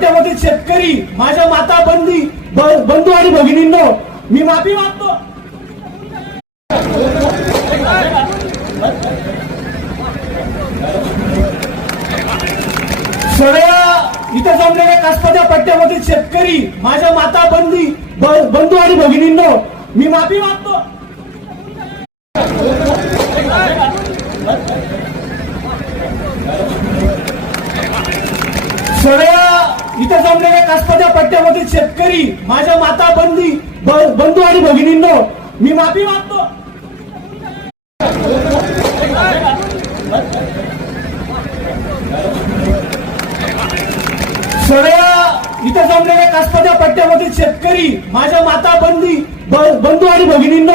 पट्ट्यामधील शेतकरी, माझ्या माता बंधू आणि भगिनींनो, मी माफी मागतो. सगळ्या इथे जमलेल्या कासपाच्या पट्ट्यामधील शेतकरी, माझ्या माता बंधू आणि भगिनींनो, मी माफी मागतो. सगळ्या इथे जमलेल्या कासपाच्या पट्ट्यामधील शेतकरी, माझ्या माता बंधू आणि भगिनींनो, मी माफी मागतो. सगळ्या इथे जमलेल्या कासपाच्या पट्ट्यामधील शेतकरी, माझ्या माता बंधू आणि भगिनींनो,